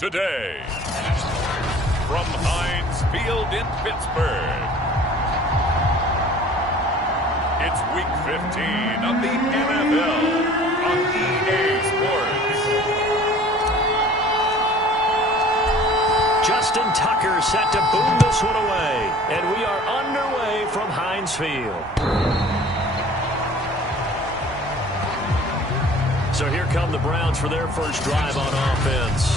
today. From Heinz Field in Pittsburgh, it's Week 15 of the NFL on EA Sports. Justin Tucker set to boom this one away, and we are underway from Heinz Field. So here come the Browns for their first drive on offense.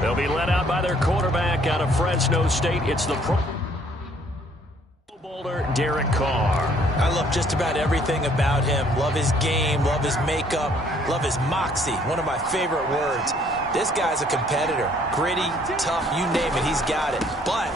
They'll be led out by their quarterback out of Fresno State. It's the Pro Bowler, Derek Carr. I love just about everything about him. Love his game, love his makeup, love his moxie. One of my favorite words. This guy's a competitor. Gritty, tough, you name it, he's got it. But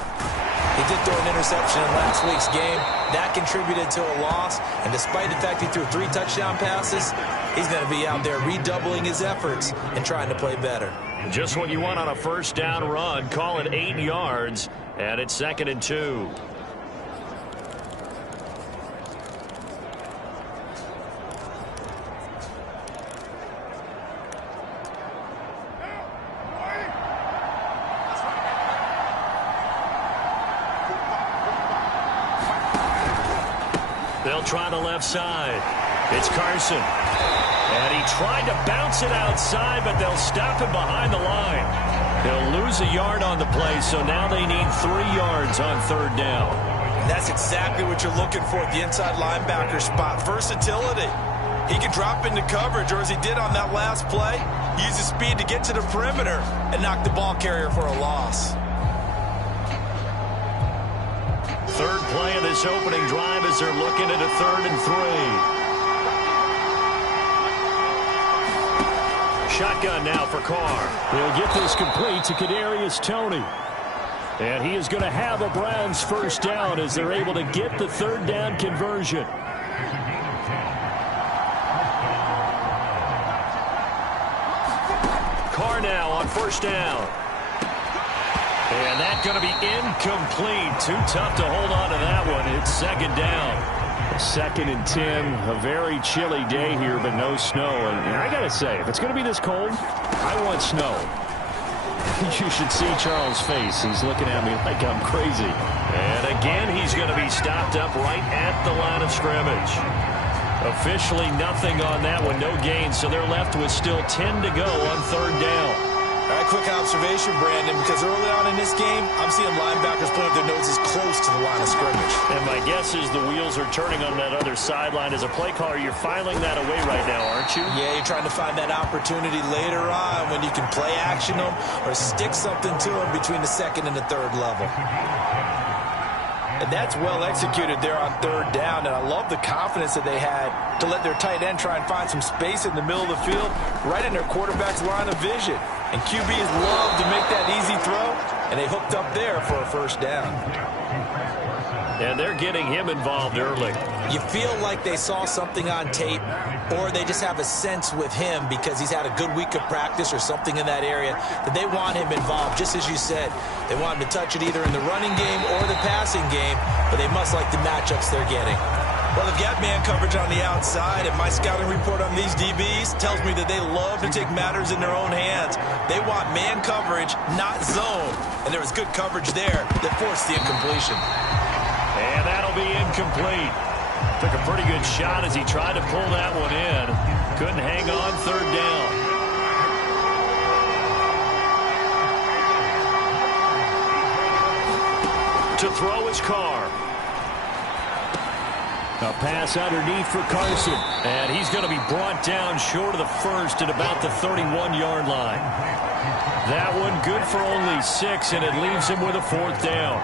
he did throw an interception in last week's game. That contributed to a loss. And despite the fact he threw 3 touchdown passes, he's going to be out there redoubling his efforts and trying to play better. Just what you want on a first down run. Call it 8 yards, and it's 2nd and 2. They'll try the left side. It's Carson. And he tried to bounce it outside, but they'll stop him behind the line. They'll lose a yard on the play, so now they need 3 yards on 3rd down. And that's exactly what you're looking for at the inside linebacker spot. Versatility. He can drop into coverage, or as he did on that last play, use his speed to get to the perimeter and knock the ball carrier for a loss. 3rd play of this opening drive as they're looking at a 3rd and 3. Shotgun now for Carr. They'll get this complete to Kadarius Toney. And he is going to have a Browns first down as they're able to get the 3rd down conversion. Carr now on 1st down. And that's going to be incomplete. Too tough to hold on to that one. It's 2nd down. 2nd and 10. A very chilly day here, but no snow. And I got to say, if it's going to be this cold, I want snow. You should see Charles' face. He's looking at me like I'm crazy. And again, he's going to be stopped up right at the line of scrimmage. Officially nothing on that one. No gain. So they're left with still 10 to go on 3rd down. All right, quick observation, Brandon, because early on in this game, I'm seeing linebackers point their noses close to the line of scrimmage. And my guess is the wheels are turning on that other sideline. As a play caller, you're filing that away right now, aren't you? Yeah, you're trying to find that opportunity later on when you can play action them or stick something to them between the 2nd and the 3rd level. And that's well executed there on 3rd down, and I love the confidence that they had to let their tight end try and find some space in the middle of the field, right in their quarterback's line of vision. And QBs love to make that easy throw, and they hooked up there for a first down. And they're getting him involved early. You feel like they saw something on tape, or they just have a sense with him because he's had a good week of practice or something in that area that they want him involved, just as you said. They want him to touch it either in the running game or the passing game, but they must like the matchups they're getting. Well, they've got man coverage on the outside, and my scouting report on these DBs tells me that they love to take matters in their own hands. They want man coverage, not zone. And there was good coverage there that forced the incompletion. And that'll be incomplete. Took a pretty good shot as he tried to pull that one in. Couldn't hang on 3rd down. To throw is Carr. A pass underneath for Carson. And he's going to be brought down short of the 1st at about the 31-yard line. That one good for only 6, and it leaves him with a 4th down.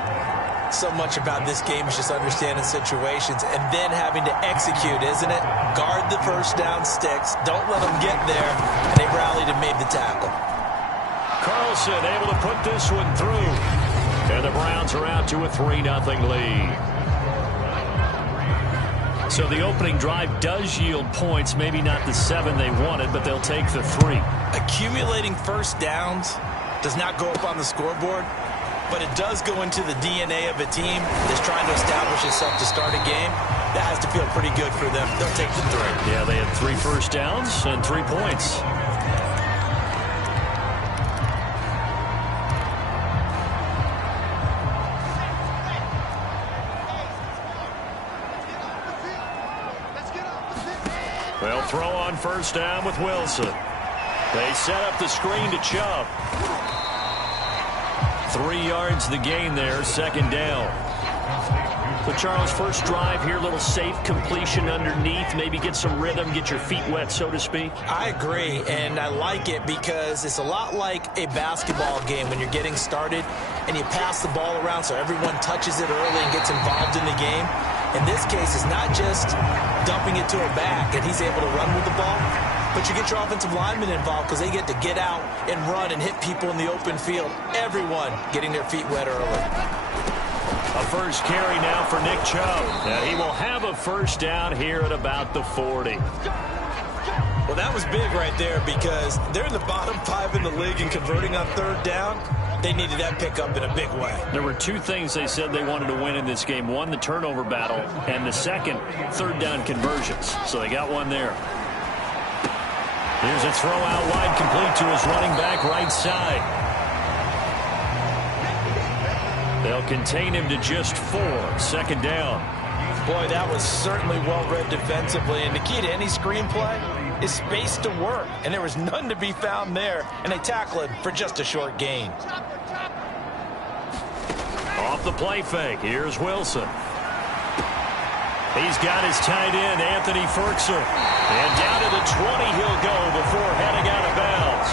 So much about this game is just understanding situations and then having to execute, isn't it? Guard the first down sticks. Don't let them get there. And they rallied and made the tackle. Carlson able to put this one through. And the Browns are out to a 3-0 lead. So the opening drive does yield points, maybe not the 7 they wanted, but they'll take the 3. Accumulating first downs does not go up on the scoreboard, but it does go into the DNA of a team that's trying to establish itself to start a game. That has to feel pretty good for them. They'll take the 3. Yeah, they had 3 first downs and 3 points. throw on first down with Wilson. They set up the screen to Chubb. 3 yards the gain there, second down. So, Charles, first drive here, little safe completion underneath, maybe get some rhythm, get your feet wet, so to speak. I agree, and I like it because it's a lot like a basketball game when you're getting started and you pass the ball around so everyone touches it early and gets involved in the game. In this case, it's not just dumping it to a back and he's able to run with the ball, but you get your offensive linemen involved because they get to get out and run and hit people in the open field. Everyone getting their feet wet early. A first carry now for Nick Chubb. And he will have a first down here at about the 40. Well, that was big right there because they're in the bottom 5 in the league in converting on third down. They needed that pickup in a big way. There were 2 things they said they wanted to win in this game. One, the turnover battle, and the second, third down conversions. So they got one there. Here's a throw out wide, complete to his running back right side. They'll contain him to just 4. Second down. Boy, that was certainly well-read defensively. And the key to any screenplay is space to work. And there was none to be found there. And they tackle it for just a short gain. Off the play fake. Here's Wilson. He's got his tight end, Anthony Ferkser. And down to the 20 he'll go before heading out of bounds.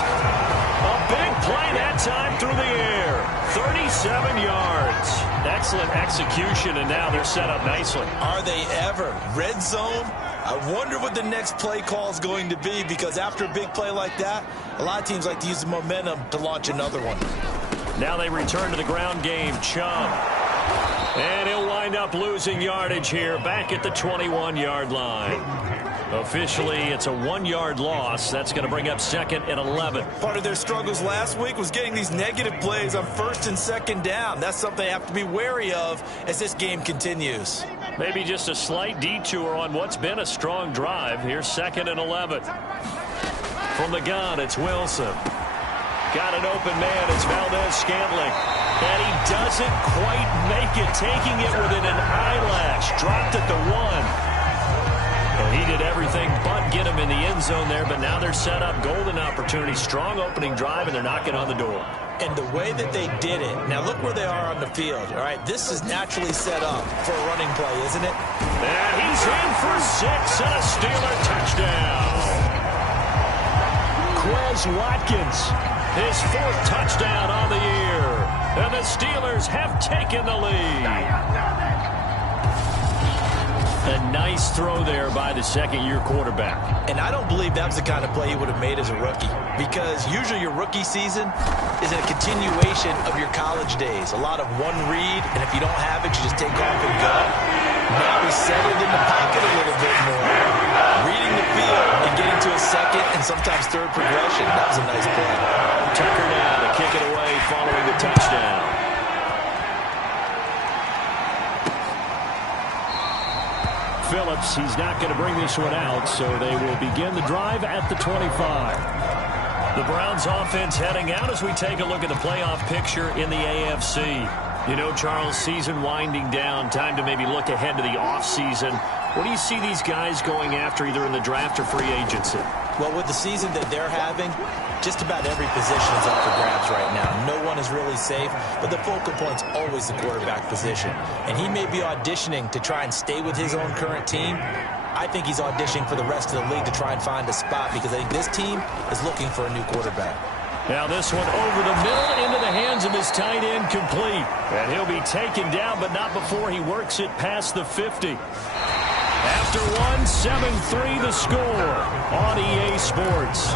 A big play that time through the air. 37 yards. Excellent execution, and now they're set up nicely. Are they ever? Red zone? I wonder what the next play call is going to be, because after a big play like that, a lot of teams like to use the momentum to launch another one. Now they return to the ground game. Chubb. And he'll wind up losing yardage here back at the 21-yard line. Officially, it's a 1-yard loss. That's going to bring up 2nd and 11. Part of their struggles last week was getting these negative plays on 1st and 2nd down. That's something they have to be wary of as this game continues. Maybe just a slight detour on what's been a strong drive. Here's 2nd and 11. From the gun, it's Wilson. Got an open man. It's Valdez-Scantling. And he doesn't quite make it, taking it within an eyelash. Dropped at the 1. And he did everything but get him in the end zone there, but now they're set up. Golden opportunity, strong opening drive, and they're knocking on the door. And the way that they did it, now look where they are on the field. All right, this is naturally set up for a running play, isn't it? And he's in for 6 and a Steeler touchdown. Quez Watkins, his 4th touchdown on the year. And the Steelers have taken the lead. A nice throw there by the second-year quarterback. And I don't believe that was the kind of play he would have made as a rookie, because usually your rookie season is a continuation of your college days. A lot of one read, and if you don't have it, you just take off and go. Now he's settled in the pocket a little bit more, reading the field and getting to a second and sometimes third progression. That was a nice play. Tucker now to kick it away following the touchdown. Phillips, he's not going to bring this one out, so they will begin the drive at the 25. The Browns offense heading out as we take a look at the playoff picture in the AFC. You know, Charles, season winding down, time to maybe look ahead to the offseason. What do you see these guys going after either in the draft or free agency? Well, with the season that they're having, just about every position is up for grabs right now. No one is really safe, but the focal point's always the quarterback position. And he may be auditioning to try and stay with his own current team. I think he's auditioning for the rest of the league to try and find a spot, because I think this team is looking for a new quarterback. Now this one over the middle into the hands of his tight end, complete. And he'll be taken down, but not before he works it past the 50. After 1, 7-3 the score on EA Sports.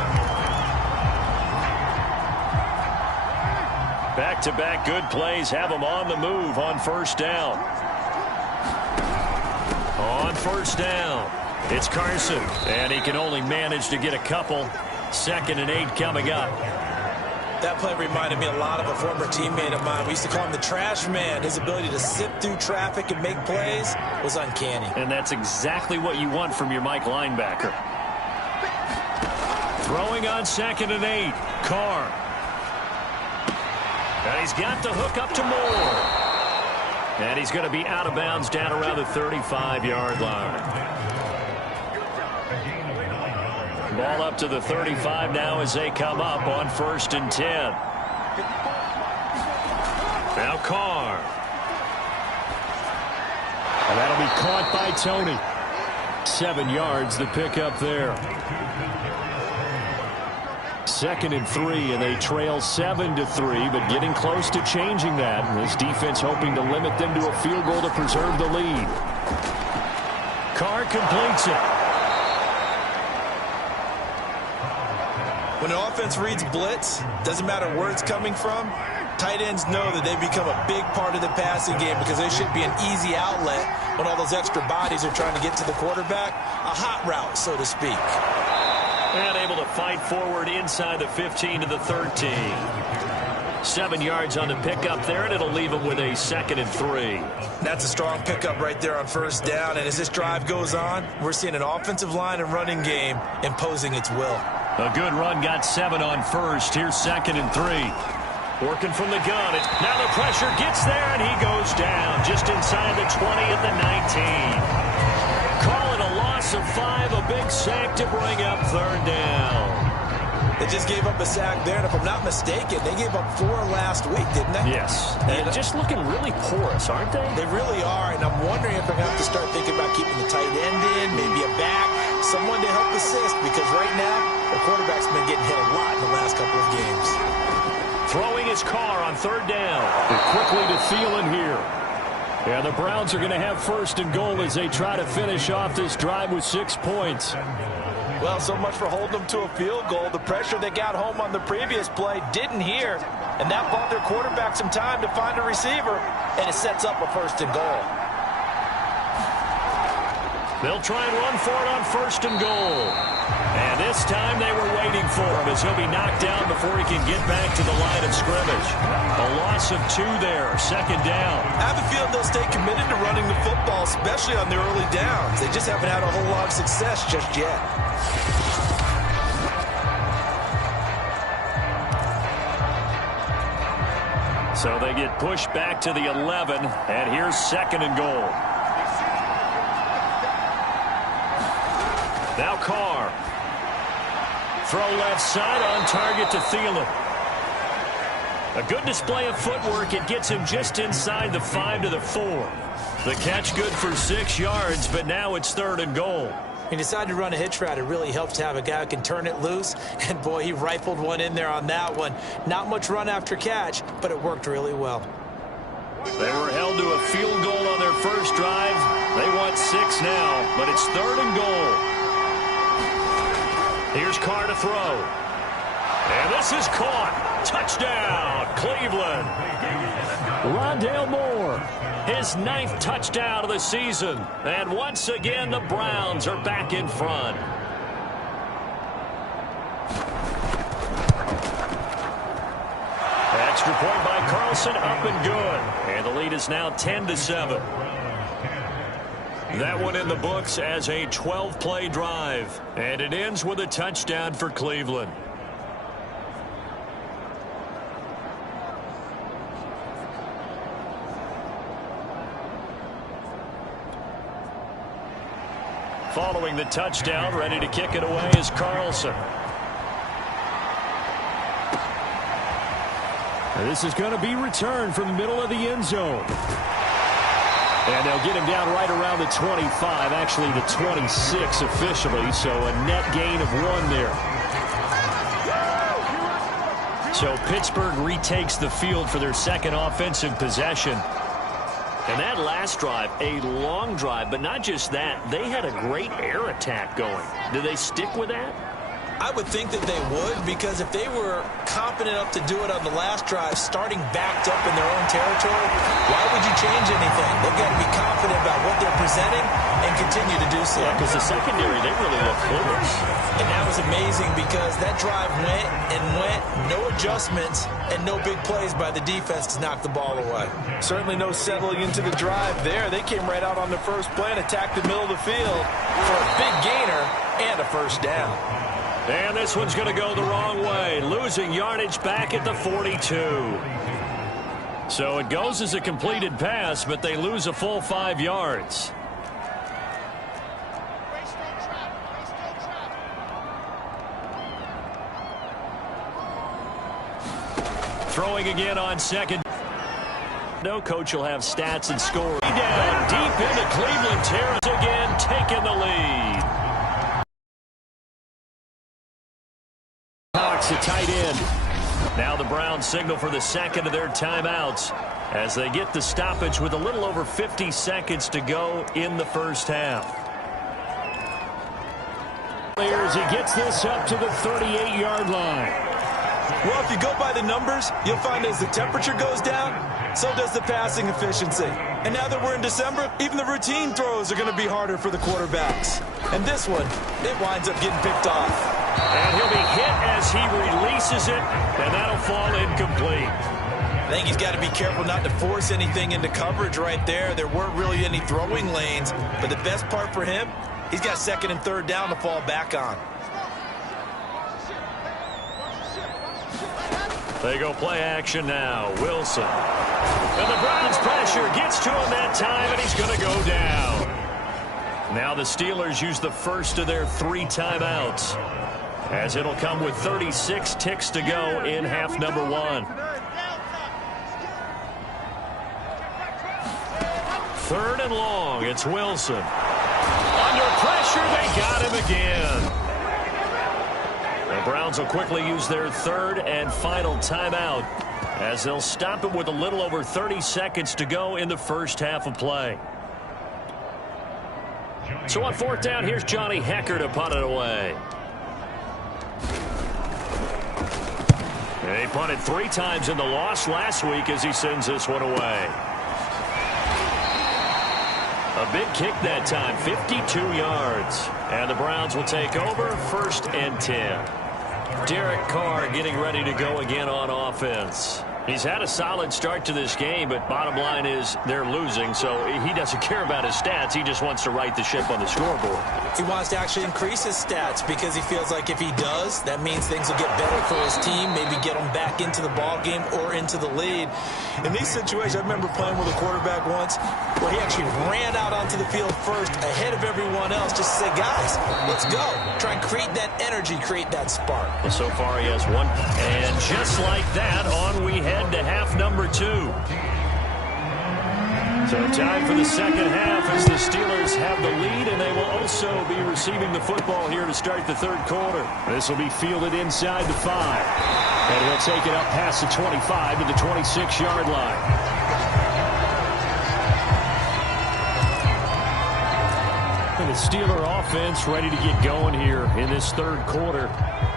Back-to-back good plays have them on the move on first down. On first down, it's Carson, and he can only manage to get a couple. 2nd and 8 coming up. That play reminded me a lot of a former teammate of mine. We used to call him the trash man. His ability to sift through traffic and make plays was uncanny. And that's exactly what you want from your Mike linebacker. Throwing on 2nd and 8, Carr. And he's got the hook up to Moore. And he's going to be out of bounds down around the 35-yard line. Ball up to the 35 now as they come up on 1st and 10. Now Carr. And that'll be caught by Tony. 7 yards the pickup there. 2nd and 3, and they trail 7-3, but getting close to changing that. And this defense hoping to limit them to a field goal to preserve the lead. Carr completes it. When the offense reads blitz, doesn't matter where it's coming from, tight ends know that they become a big part of the passing game because they should be an easy outlet when all those extra bodies are trying to get to the quarterback. A hot route, so to speak. And able to fight forward inside the 15 to the 13. 7 yards on the pickup there, and it'll leave them with a 2nd and 3. That's a strong pickup right there on 1st down. And as this drive goes on, we're seeing an offensive line and running game imposing its will. A good run got 7 on 1st. Here's 2nd and 3. Working from the gun. Now the pressure gets there, and he goes down just inside the 20 at the 19. Call it a loss of 5, a big sack to bring up 3rd down. They just gave up a sack there, and if I'm not mistaken, they gave up 4 last week, didn't they? Yes. And just looking really porous, aren't they? They really are, and I'm wondering if they're going to have to start thinking about keeping the tight end in, maybe a back, someone to help assist, because right now, the quarterback's been getting hit a lot in the last couple of games. Throwing his Carr on 3rd down. And quickly to Thielen here. Yeah, the Browns are going to have 1st and goal as they try to finish off this drive with 6 points. Well, so much for holding them to a field goal. The pressure they got home on the previous play didn't hear, and that bought their quarterback some time to find a receiver, and it sets up a 1st and goal. They'll try and run for it on 1st and goal. And this time they were waiting for him as he'll be knocked down before he can get back to the line of scrimmage. A loss of 2 there, 2nd down. I have a feeling they'll stay committed to running the football, especially on the early downs. They just haven't had a whole lot of success just yet. So they get pushed back to the 11, and here's 2nd and goal. Now Carr. Throw left side on target to Thielen. A good display of footwork. It gets him just inside the 5 to the 4. The catch good for 6 yards, but now it's 3rd and goal. He decided to run a hitch route. It really helps to have a guy who can turn it loose. And, boy, he rifled one in there on that one. Not much run after catch, but it worked really well. They were held to a field goal on their first drive. They want 6 now, but it's 3rd and goal. Here's Carr to throw. And this is caught. Touchdown, Cleveland. Rondale Moore. His 9th touchdown of the season. And once again, the Browns are back in front. Extra point by Carlson, up and good. And the lead is now 10-7. That one in the books as a 12-play drive. And it ends with a touchdown for Cleveland. Following the touchdown, ready to kick it away is Carlson. And this is going to be returned from the middle of the end zone. And they'll get him down right around the 25, actually the 26 officially, so a net gain of 1 there. So Pittsburgh retakes the field for their 2nd offensive possession. And that last drive, a long drive, but not just that, they had a great air attack going. Do they stick with that? I would think that they would, because if they were confident enough to do it on the last drive, starting backed up in their own territory, why would you change anything? They've got to be confident about what they're presenting and continue to do so. Yeah, because the secondary, they really look clueless. And that was amazing because that drive went and went, no adjustments, and no big plays by the defense to knock the ball away. Certainly no settling into the drive there. They came right out on the first play and attacked the middle of the field for a big gainer and a 1st down. And this one's going to go the wrong way, losing yardage back at the 42. So it goes as a completed pass, but they lose a full 5 yards. Throwing again on second. No coach will have stats and score. Down deep into Cleveland territory again, taking the lead. Hawks a tight end. Now the Browns signal for the second of their timeouts as they get the stoppage with a little over 50 seconds to go in the first half. As he gets this up to the 38-yard line. Well, if you go by the numbers, you'll find as the temperature goes down, so does the passing efficiency. And now that we're in December, even the routine throws are going to be harder for the quarterbacks. And this one, it winds up getting picked off. And he'll be hit as he releases it, and that'll fall incomplete. I think he's got to be careful not to force anything into coverage right there. There weren't really any throwing lanes, but the best part for him, he's got second and third down to fall back on. They go play action now. Wilson. And the Browns pressure gets to him that time, and he's going to go down. Now the Steelers use the first of their 3 timeouts, as it'll come with 36 ticks to go in half number 1. Third and long. It's Wilson. Under pressure, they got him again. The Browns will quickly use their third and final timeout as they'll stop him with a little over 30 seconds to go in the first half of play. So on fourth down, here's Johnny Hekker to punt it away. He punted 3 times in the loss last week as he sends this one away. A big kick that time, 52 yards. And the Browns will take over, 1st and 10. Derek Carr getting ready to go again on offense. He's had a solid start to this game, but bottom line is they're losing, so he doesn't care about his stats. He just wants to right the ship on the scoreboard. He wants to actually increase his stats because he feels like if he does, that means things will get better for his team, maybe get them back into the ball game or into the lead. In these situations, I remember playing with a quarterback once where he actually ran out onto the field first ahead of everyone else just to say, guys, let's go. Try and create that energy, create that spark. Well, so far he has 1. And just like that, on we head to half number 2. So time for the second half as the Steelers have the lead, and they will also be receiving the football here to start the third quarter. This will be fielded inside the 5. And he'll take it up past the 25 to the 26-yard line. And the Steeler offense ready to get going here in this third quarter.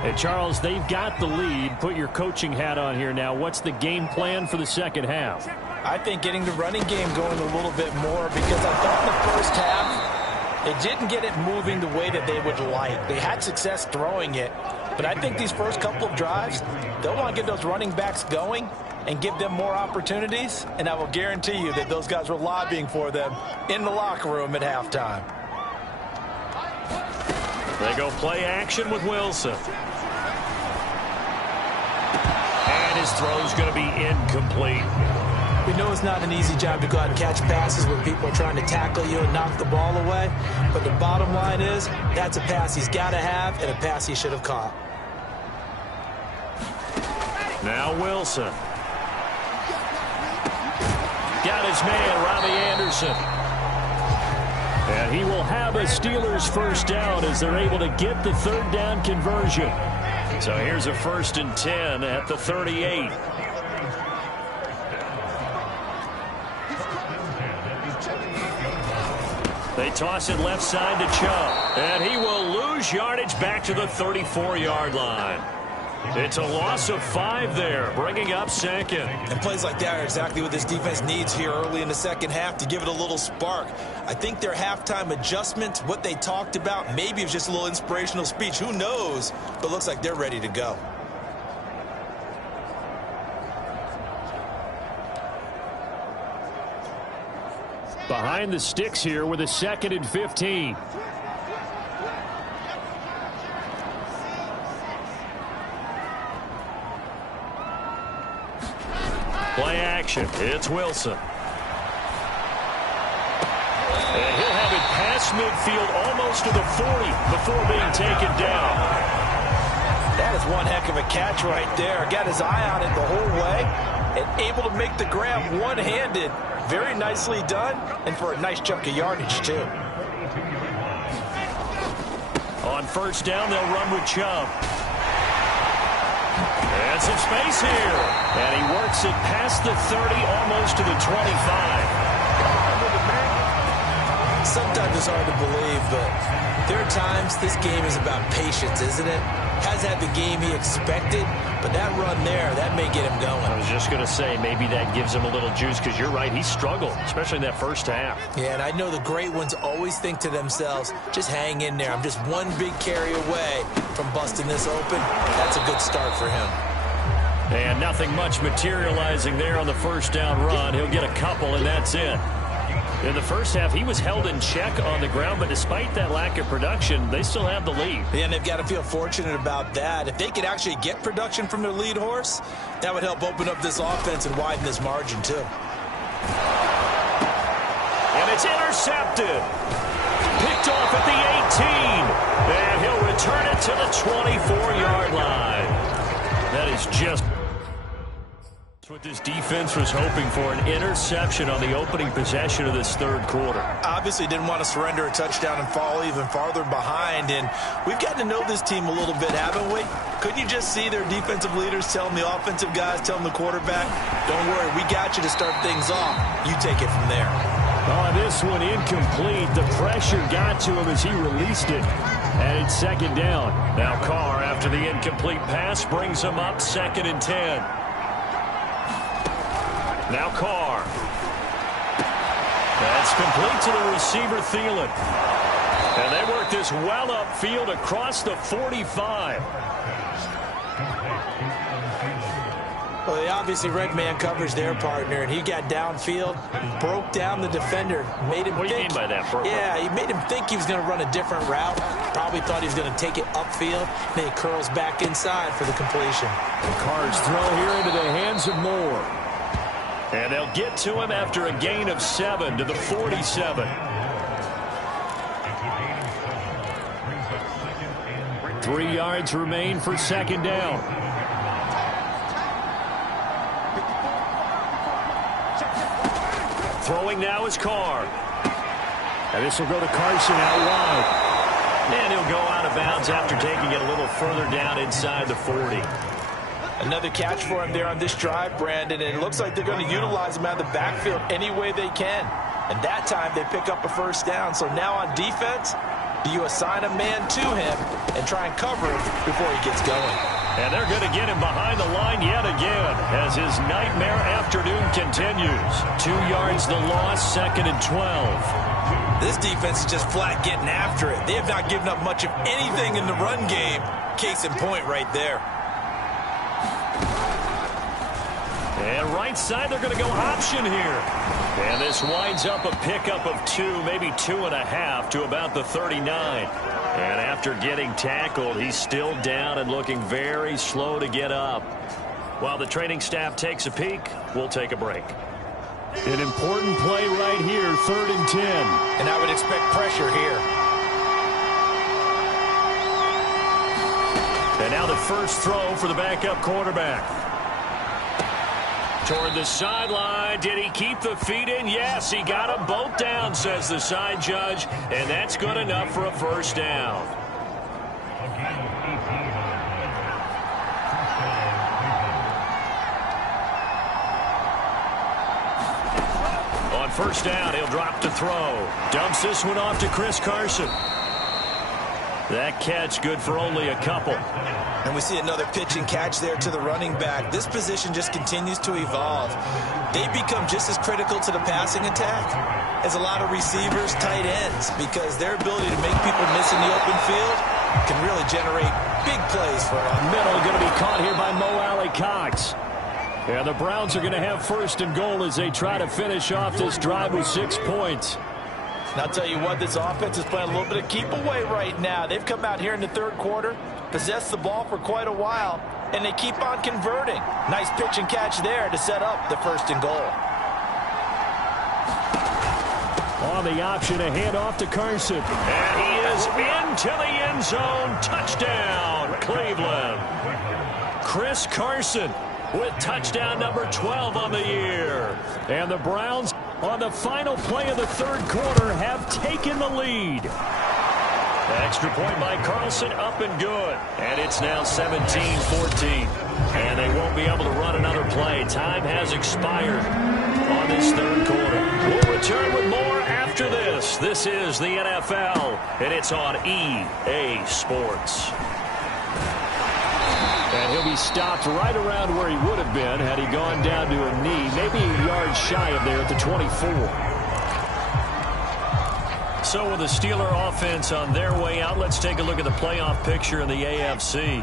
And Charles, they've got the lead. Put your coaching hat on here now. What's the game plan for the second half? I think getting the running game going a little bit more, because I thought in the first half they didn't get it moving the way that they would like. They had success throwing it, but I think these first couple of drives, they'll want to get those running backs going and give them more opportunities, and I will guarantee you that those guys were lobbying for them in the locker room at halftime. They go play action with Wilson. And his throw's going to be incomplete. We know it's not an easy job to go out and catch passes where people are trying to tackle you and knock the ball away. But the bottom line is, that's a pass he's got to have and a pass he should have caught. Now Wilson. Got his man, Robbie Anderson. And he will have a Steelers first down as they're able to get the third down conversion. So here's a 1st and 10 at the 38. They toss it left side to Chubb. And he will lose yardage back to the 34-yard line. It's a loss of 5 there, bringing up second. And plays like that are exactly what this defense needs here early in the second half to give it a little spark. I think their halftime adjustments, what they talked about, maybe it was just a little inspirational speech. Who knows? But it looks like they're ready to go. Behind the sticks here with a 2nd and 15. Play action. It's Wilson. And he'll have it past midfield almost to the 40 before being taken down. That is one heck of a catch right there. Got his eye on it the whole way and able to make the grab one-handed. Very nicely done, and for a nice chunk of yardage, too. On first down, they'll run with Chubb. And some space here. And he works it past the 30, almost to the 25. Sometimes it's hard to believe, but there are times this game is about patience, isn't it? Has had the game he expected, but that run there, that may get him going. I was just going to say, maybe that gives him a little juice, because you're right, he struggled, especially in that first half. Yeah, and I know the great ones always think to themselves, just hang in there. I'm just one big carry away from busting this open. That's a good start for him. And nothing much materializing there on the first down run. He'll get a couple, and that's it. In the first half, he was held in check on the ground, but despite that lack of production, they still have the lead. Yeah, and they've got to feel fortunate about that. If they could actually get production from their lead horse, that would help open up this offense and widen this margin, too. And it's intercepted. Picked off at the 18. And he'll return it to the 24-yard line. That is just what this defense was hoping for, an interception on the opening possession of this third quarter. Obviously didn't want to surrender a touchdown and fall even farther behind, and we've gotten to know this team a little bit, haven't we? Couldn't you just see their defensive leaders telling the offensive guys, telling the quarterback, don't worry, we got you to start things off. You take it from there. Oh, this one incomplete. The pressure got to him as he released it. And it's second down. Now Carr, after the incomplete pass, brings him up 2nd and 10. Now Carr. That's complete to the receiver, Thielen. And they work this well upfield across the 45. Well, they obviously red man covers their partner, and he got downfield, broke down the defender, made him What do you think. mean by that, Burke? Yeah, he made him think he was going to run a different route. Probably thought he was going to take it upfield. Then he curls back inside for the completion. The Cards throw here into the hands of Moore. And they'll get to him after a gain of 7 to the 47. 3 yards remain for second down. Throwing now is Carr. And this will go to Carson out wide. And he'll go out of bounds after taking it a little further down inside the 40. Another catch for him there on this drive, Brandon, and it looks like they're going to utilize him out of the backfield any way they can. And that time they pick up a first down. So now on defense, do you assign a man to him and try and cover him before he gets going? And they're going to get him behind the line yet again as his nightmare afternoon continues. 2 yards the loss, 2nd and 12. This defense is just flat getting after it. They have not given up much of anything in the run game. Case in point right there. And right side, they're going to go option here. And this winds up a pickup of 2, maybe 2.5 to about the 39. And after getting tackled, he's still down and looking very slow to get up. While the training staff takes a peek, we'll take a break. An important play right here, 3rd and 10. And I would expect pressure here. And now the first throw for the backup quarterback. Toward the sideline. Did he keep the feet in? Yes, he got them both down, says the side judge. And that's good enough for a first down. On first down, he'll drop to throw. Dumps this one off to Chris Carson. That catch good for only a couple. And we see another pitch and catch there to the running back. This position just continues to evolve. They become just as critical to the passing attack as a lot of receivers, tight ends, because their ability to make people miss in the open field can really generate big plays for them. Middle going to be caught here by Mo Alley-Cox. Yeah, the Browns are going to have 1st and goal as they try to finish off this drive with 6 points. And I'll tell you what, this offense is playing a little bit of keep away right now. They've come out here in the third quarter, possessed the ball for quite a while, and they keep on converting. Nice pitch and catch there to set up the 1st and goal. On the option, a handoff to Carson. And he is into the end zone. Touchdown, Cleveland. Chris Carson with touchdown number 12 on the year. And the Browns, on the final play of the third quarter, have taken the lead. Extra point by Carlson, up and good. And it's now 17-14. And they won't be able to run another play. Time has expired on this third quarter. We'll return with more after this. This is the NFL, and it's on EA Sports. And he'll be stopped right around where he would have been had he gone down to a knee, maybe a yard shy of there at the 24. So with the Steeler offense on their way out, let's take a look at the playoff picture in the AFC.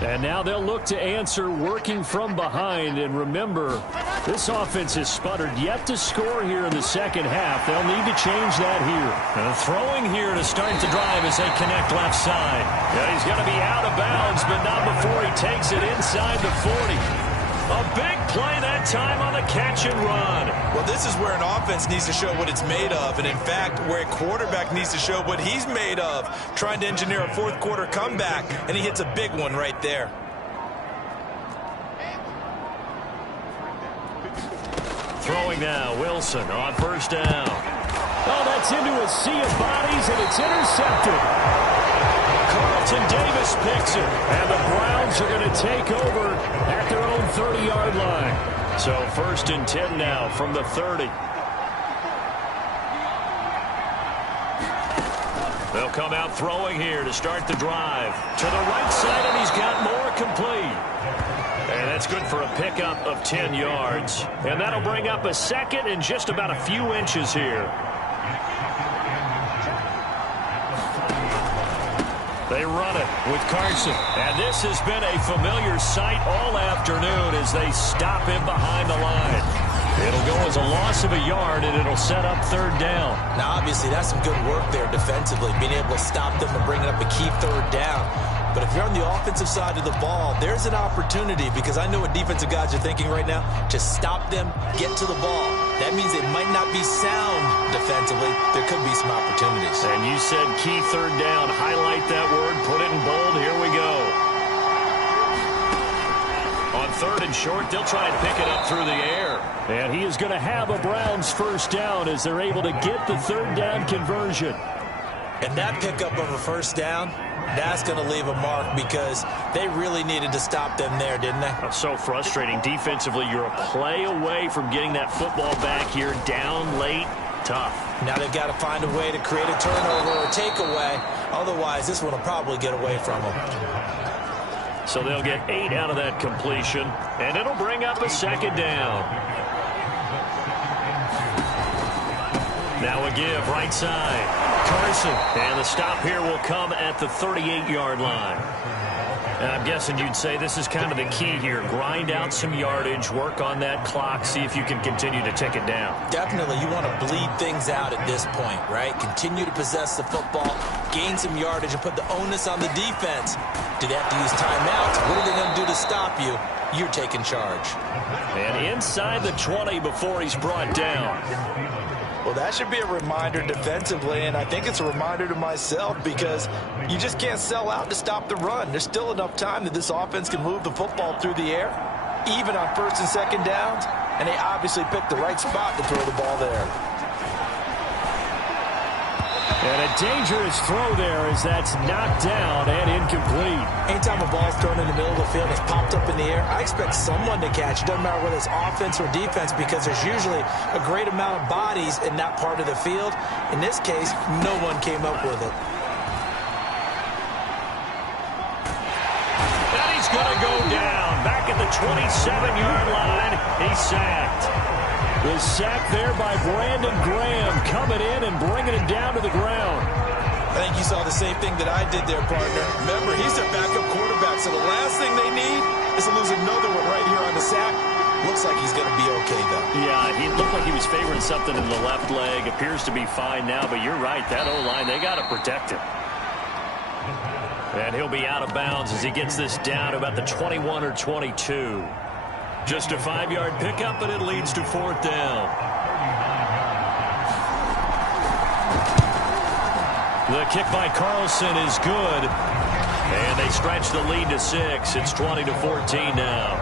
And now they'll look to answer working from behind. And remember, this offense has sputtered yet to score here in the second half. They'll need to change that here. And throwing here to start the drive as they connect left side. Yeah, he's going to be out of bounds, but not before he takes it inside the 40. A big play that time on the catch and run. Well, this is where an offense needs to show what it's made of. And in fact, where a quarterback needs to show what he's made of. Trying to engineer a fourth quarter comeback. And he hits a big one right there. Throwing now, Wilson on first down. Oh, that's into a sea of bodies, and it's intercepted. Carlton Davis picks it. And the Browns are going to take over at their own 30-yard line. So 1st and 10 now from the 30. They'll come out throwing here to start the drive. To the right side, and he's got more complete. And that's good for a pickup of 10 yards. And that'll bring up a second and just about a few inches here. They run it with Carson. And this has been a familiar sight all afternoon as they stop him behind the line. It'll go as a loss of a yard, and it'll set up third down. Now, obviously, that's some good work there defensively, being able to stop them and bringing up a key third down. But if you're on the offensive side of the ball, there's an opportunity, because I know what defensive guys are thinking right now. Just stop them, get to the ball. That means they might not be sound defensively. There could be some opportunities. And you said key third down. Highlight that word. Put it in bold. Here we go. On 3rd and short, they'll try and pick it up through the air. And he is going to have a Browns first down as they're able to get the third down conversion. And that pickup of a first down, that's going to leave a mark, because they really needed to stop them there, didn't they? That's so frustrating. Defensively, you're a play away from getting that football back here, down late. Tough. Now they've got to find a way to create a turnover or takeaway. Otherwise, this one will probably get away from them. So they'll get 8 out of that completion, and it'll bring up a second down. Now a give, right side. Carson, and the stop here will come at the 38-yard line. And I'm guessing you'd say this is kind of the key here. Grind out some yardage, work on that clock, see if you can continue to tick it down. Definitely, you want to bleed things out at this point, right? Continue to possess the football, gain some yardage, and put the onus on the defense. Do they have to use timeouts? What are they going to do to stop you? You're taking charge. And inside the 20 before he's brought down. Well, that should be a reminder defensively, and I think it's a reminder to myself, because you just can't sell out to stop the run. There's still enough time that this offense can move the football through the air, even on 1st and 2nd downs, and they obviously picked the right spot to throw the ball there. And a dangerous throw there as that's knocked down and incomplete. Anytime a ball's thrown in the middle of the field and it's popped up in the air, I expect someone to catch. It doesn't matter whether it's offense or defense, because there's usually a great amount of bodies in that part of the field. In this case, no one came up with it. And he's going to go down. Back at the 27-yard line, he's sacked. The sack there by Brandon Graham, coming in and bringing it down to the ground. I think you saw the same thing that I did there, partner. Remember, he's their backup quarterback, so the last thing they need is to lose another one right here on the sack. Looks like he's going to be okay, though. Yeah, he looked like he was favoring something in the left leg. Appears to be fine now, but you're right. That O-line, they got to protect him. And he'll be out of bounds as he gets this down to about the 21 or 22. Just a 5-yard pickup, and it leads to 4th down. The kick by Carlson is good. And they stretch the lead to 6. It's 20-14 now.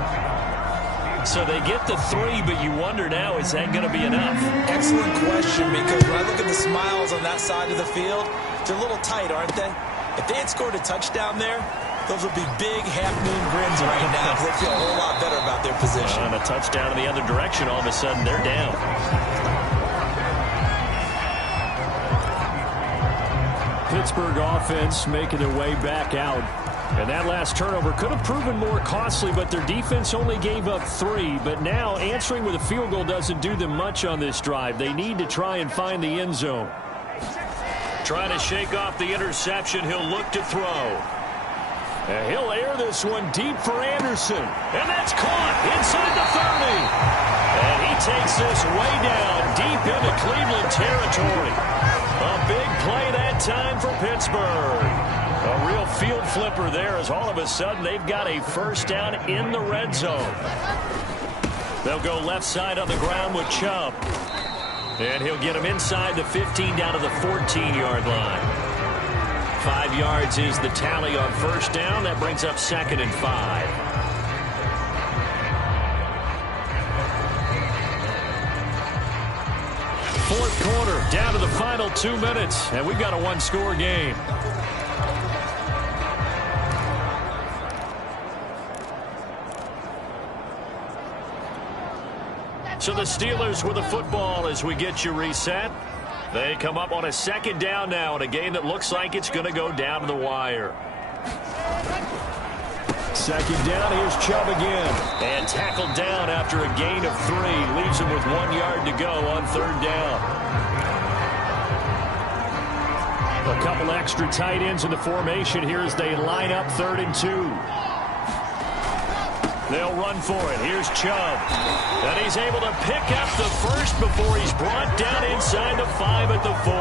So they get the 3, but you wonder now, is that going to be enough? Excellent question, because when I look at the smiles on that side of the field, they're a little tight, aren't they? If they had scored a touchdown there, those would be big half-moon grins right now because they feel a whole lot better about their position. And a touchdown in the other direction, all of a sudden they're down. Pittsburgh offense making their way back out. And that last turnover could have proven more costly, but their defense only gave up 3. But now answering with a field goal doesn't do them much on this drive. They need to try and find the end zone. Trying to shake off the interception. He'll look to throw. And he'll air this one deep for Anderson. And that's caught inside the 30. And he takes this way down deep into Cleveland territory. A big play that time for Pittsburgh. A real field flipper there as all of a sudden they've got a first down in the red zone. They'll go left side on the ground with Chubb. And he'll get him inside the 15 down to the 14-yard line. 5 yards is the tally on first down. That brings up 2nd and 5. Fourth quarter, down to the final 2 minutes, and we've got a one-score game. So the Steelers with the football as we get you reset. They come up on a 2nd down now in a game that looks like it's going to go down to the wire. 2nd down, here's Chubb again. And tackled down after a gain of 3. Leaves him with 1 yard to go on 3rd down. A couple extra tight ends in the formation here as they line up 3rd and 2. They'll run for it. Here's Chubb. And he's able to pick up the first before he's brought down inside the 5 at the 4.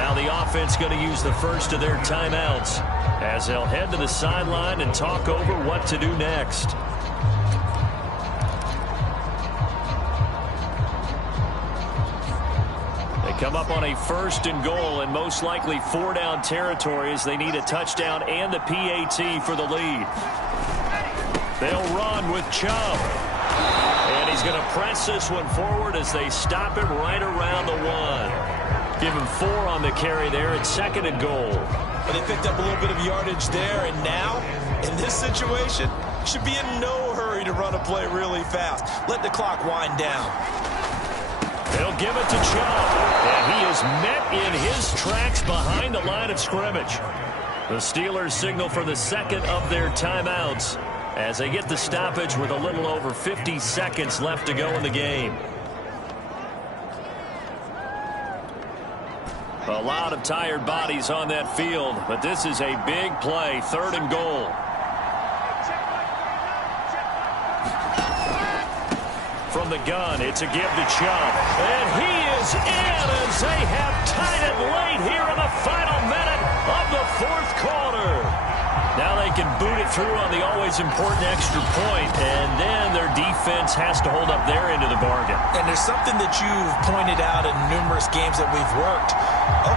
Now the offense going to use the first of their timeouts as they'll head to the sideline and talk over what to do next. They come up on a 1st and goal and most likely 4-down territory as they need a touchdown and the PAT for the lead. They'll run with Chubb. And he's going to press this one forward as they stop him right around the 1. Give him 4 on the carry there at 2nd and goal. But they picked up a little bit of yardage there, and now, in this situation, should be in no hurry to run a play really fast. Let the clock wind down. They'll give it to Chubb. And he is met in his tracks behind the line of scrimmage. The Steelers signal for the 2nd of their timeouts as they get the stoppage with a little over 50 seconds left to go in the game. A lot of tired bodies on that field, but this is a big play, 3rd and goal. From the gun, it's a give to Chubb. And he is in as they have tied it late here in the final minute of the 4th quarter. Now they can boot it through on the always important extra point, and then their defense has to hold up their end of the bargain. And there's something that you've pointed out in numerous games that we've worked.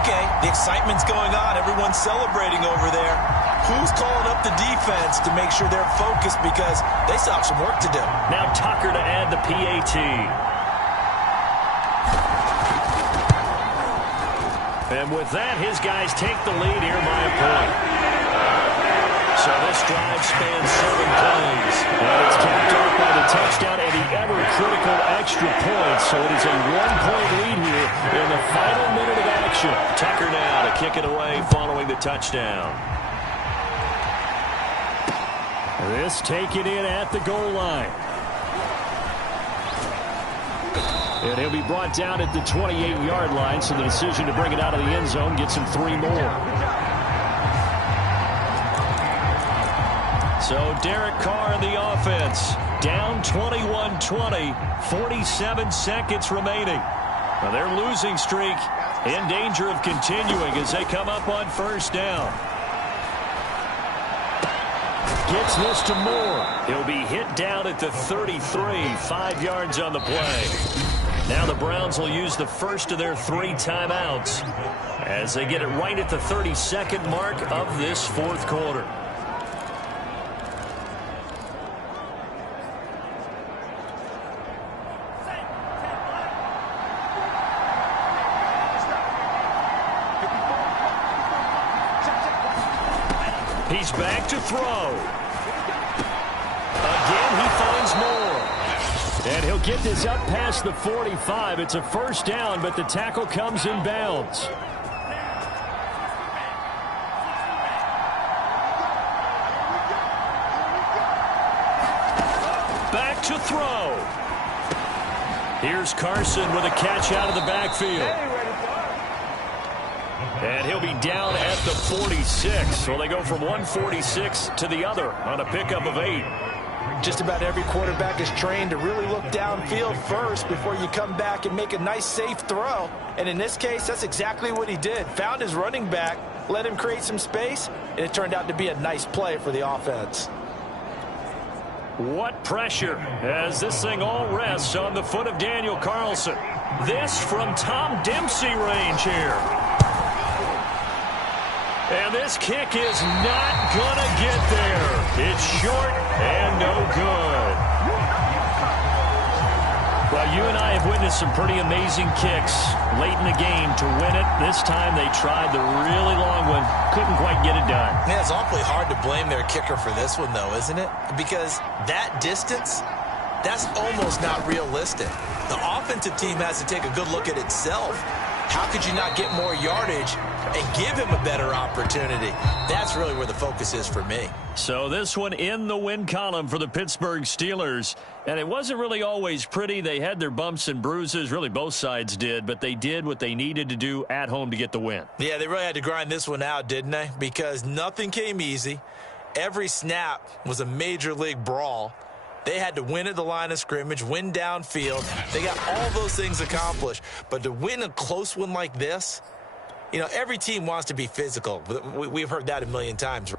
Okay, the excitement's going on. Everyone's celebrating over there. Who's calling up the defense to make sure they're focused because they still have some work to do? Now Tucker to add the PAT. And with that, his guys take the lead here by a point. So this drive spans 7 plays. And it's capped off by the touchdown and the ever-critical extra point. So it is a 1-point lead here in the final minute of action. Tucker now to kick it away following the touchdown. This taken in at the goal line. And he'll be brought down at the 28-yard line, so the decision to bring it out of the end zone gets him 3 more. So Derek Carr in the offense, down 21-20, 47 seconds remaining. Now their losing streak in danger of continuing as they come up on 1st down. Gets this to Moore. He'll be hit down at the 33, 5 yards on the play. Now the Browns will use the first of their 3 timeouts as they get it right at the 32nd mark of this fourth quarter. He's back to throw. Again, he finds more. And he'll get this up past the 45. It's a first down, but the tackle comes in bounds. Back to throw. Here's Carson with a catch out of the backfield. And he'll be down at the 46. So they go from 146 to the other on a pickup of 8. Just about every quarterback is trained to really look downfield first before you come back and make a nice, safe throw. And in this case, that's exactly what he did. Found his running back, let him create some space, and it turned out to be a nice play for the offense. What pressure as this thing all rests on the foot of Daniel Carlson. This from Tom Dempsey range here. And this kick is not going to get there. It's short and no good. Well, you and I have witnessed some pretty amazing kicks late in the game to win it. This time they tried the really long one. Couldn't quite get it done. Yeah, it's awfully hard to blame their kicker for this one, though, isn't it? Because that distance, that's almost not realistic. The offensive team has to take a good look at itself. How could you not get more yardage and give him a better opportunity? That's really where the focus is for me. So this one in the win column for the Pittsburgh Steelers. And it wasn't really always pretty. They had their bumps and bruises. Really, both sides did. But they did what they needed to do at home to get the win. Yeah, they really had to grind this one out, didn't they? Because nothing came easy. Every snap was a major league brawl. They had to win at the line of scrimmage, win downfield. They got all those things accomplished. But to win a close one like this, you know, every team wants to be physical. We've heard that a million times.